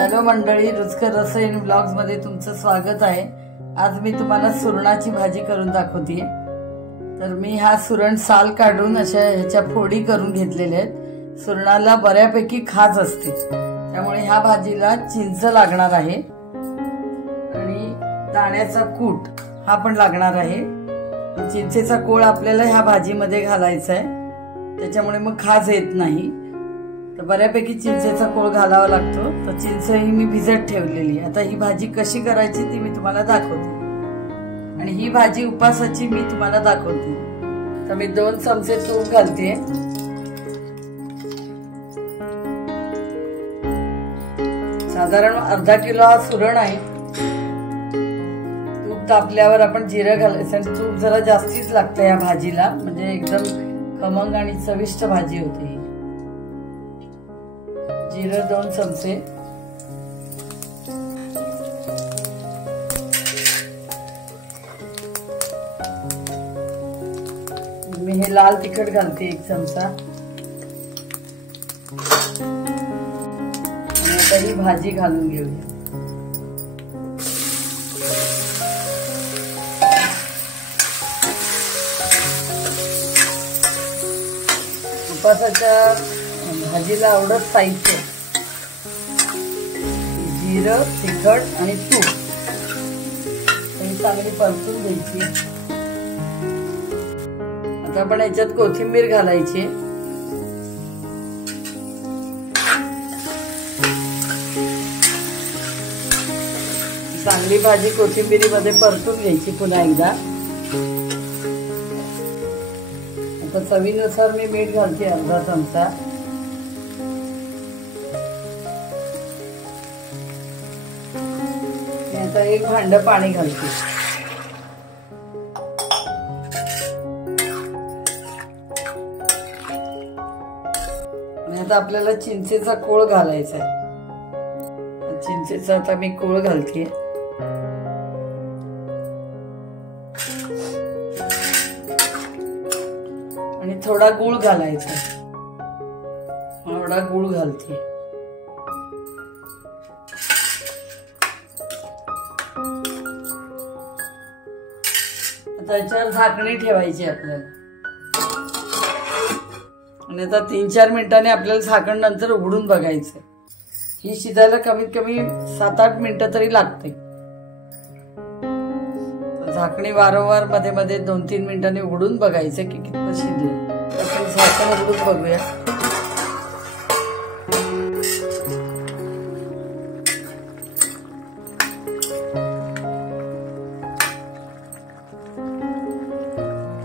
Hello मंडळी, रुचकर रसोई blogs मध्ये तुमचं स्वागत आहे। आज मी तुम्हाला सुरणाची भाजी करून दाखवतेय। तर मी हा सुरण साल काढून अशा ह्याच्या फोडी करून घेतलेल्या आहेत। सुरणाला बऱ्यापैकी खाज असते, त्यामुळे ह्या भाजीला चिंच लागणार आहे आणि दाण्याचा कूट हा पण लागणार आहे। चिंचेचा कोळ आपल्याला ह्या भाजीमध्ये घालायचा आहे, त्याच्यामुळे मग खाज येत नाही। तर बऱ्यापैकी चिंचेचा कोळ घालावा लागतो। तर चिंच ही मी भिजत ठेवलेली। आता ही भाजी कशी करायची ती मी तुम्हाला दाखवते, आणि ही भाजी उपासाची मी तुम्हाला दाखवते। तर मी 2 चमचे तूप घालते। साधारण अर्धा किलो हा सुरण आहे। तूप तापल्यावर आपण जिरं घालायचं, आणि तूप जरा जास्तीच लागतं या भाजीला, म्हणजे एकदम खमंग आणि चविष्ट भाजी होते। जिरं 2 चमचे, मी हे लाल तिखट घालते 1 चमचा, आणि आता ही भाजी घालून घेऊया। उपासाच्या भाजीला आवडत साहित्य: जिरं, तिखट आणि तूप ही चांगली परतून घ्यायची। आता आपण याच्यात कोथिंबीर घालायची। चांगली भाजी कोथिंबीरीमध्ये परतून घ्यायची पुन्हा एकदा। आता चवीनुसार मी मीठ घालते अर्धा चमचा, आता 1 भांड पाणी घालते। आणि आता आपल्याला चिंचेचा कोळ घालायचा आहे। चिंचेचा आता मी कोळ घालते, आणि थोडा गूळ घालायचा, थोडा गूळ घालते। त्याच्यावर झाकणी ठेवायची आपल्याला, आणि आता 3-4 मिनिटांनी आपल्याला झाकण नंतर उघडून बघायचं। ही शिजायला कमीत कमी 7-8 मिनिटं तरी लागते। झाकणी वारंवार मध्ये मध्ये 2-3 मिनिटांनी उघडून बघायचं की किती शिजले। आपण झाकण उघडून बघूया।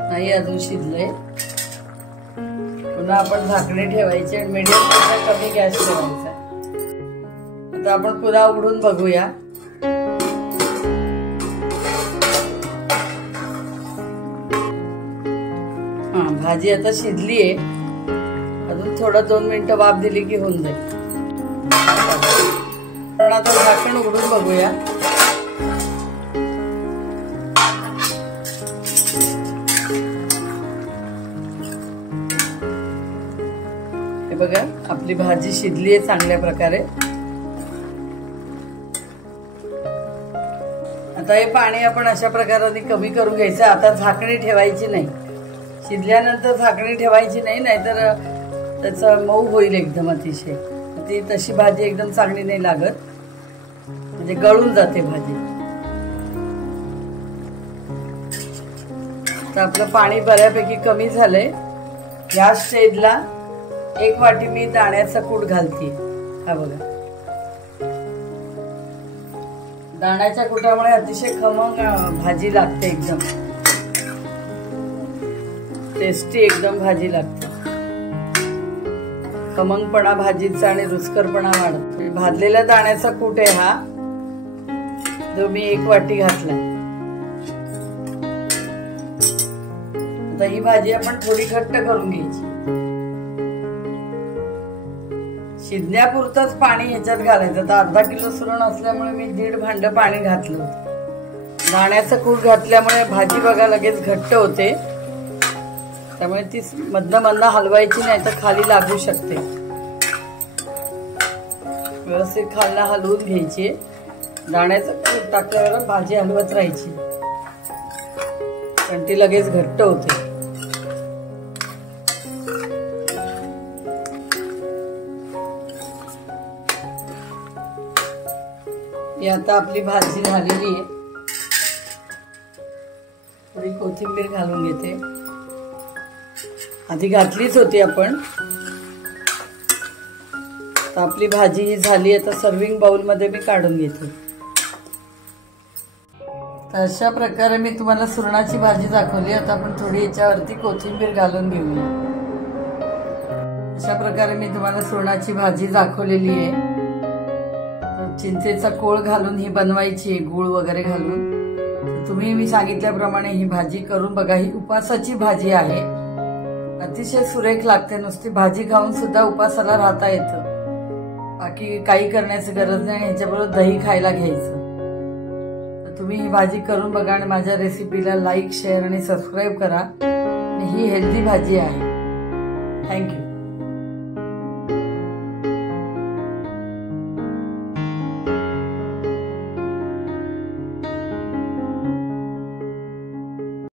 नाही अजून शिजलंय। पुन्हा आपण झाकणी ठेवायची आणि मीडियम पेक्षा कमी गॅस ठेवायचा। आता आपण पुन्हा उघडून बघूया। भाजी आता शिजली आहे। अजून थोडं 2 मिनिटं वाफ दिली की होऊन जाईल। पण आता झाकण उघडून बघूया। बघा, आपली भाजी शिजली आहे चांगल्या प्रकारे। आता हे पाणी आपण अशा प्रकारे कमी करून घ्यायचं। आता झाकणी ठेवायची नाही, शिजल्यानंतर झाकणी ठेवायची नाही, नाहीतर त्याचं मऊ होईल एकदम अतिशय। ती तशी भाजी एकदम चांगली नाही लागत, म्हणजे गळून जाते भाजी। तर आपलं पाणी बऱ्यापैकी कमी झालंय। या स्टेजला 1 वाटी मी दाण्याचा कूट घालते। हा बघा, दाण्याच्या कुटामुळे अतिशय खमंग भाजी लागते, एकदम टेस्टी एकदम भाजी लागते। खमंगपणा भाजीचा आणि रुचकरपणा वाढतो। भाजलेल्या दाण्याचा कूट आहे हा, जो मी 1 वाटी घातला। आता ही भाजी आपण थोडी घट्ट करून घ्यायची। शिजण्यापुरतच पाणी ह्याच्यात घालायचं। आता अर्धा किलो सुरण असल्यामुळे मी 1.5 भांड पाणी घातलं होतं। दाण्याचं कूट घातल्यामुळे भाजी बघा लगेच घट्ट होते, त्यामुळे ती मधनं हलवायची नाही तर खाली लागू शकते। व्यवस्थित खालना हलवून घ्यायची, दाण्याचं कूट टाकल्यावर भाजी हलवत राहायची, पण ती लगेच घट्ट होते. ही आता आपली भाजी झालेली आहे. थोडी कोथिंबीर घालून घेते. आधी घातलीच होती आपण. तर आपली भाजी ही झाली. आता सर्विंग बाउल मध्ये मी काढून घेते. तर अशा प्रकारे मी तुम्हाला सुरणाची भाजी दाखवली. आता आपण थोडी याच्यावरती कोथिंबीर घालून घेऊया. अशा प्रकारे मी तुम्हाला सुरणाची भाजी दाखवलेली आहे. चिंचेचा कोळ घालून ही बनवायची, गूळ वगैरे घालून. तुम्ही मी सांगितल्याप्रमाणे ही भाजी करून बघा. ही उपासाची भाजी आहे. अतिशय सुरेख लागते. नुसती भाजी खाऊन सुद्धा उपासाला राहता येतं. बाकी काही करण्याची गरज नाही. आणि ह्याच्याबरोबर दही खायला घ्यायचं. तर तुम्ही ही भाजी करून बघा आणि माझ्या रेसिपीला लाईक, शेअर आणि सबस्क्राईब करा. ही हेल्दी भाजी आहे. थँक्यू.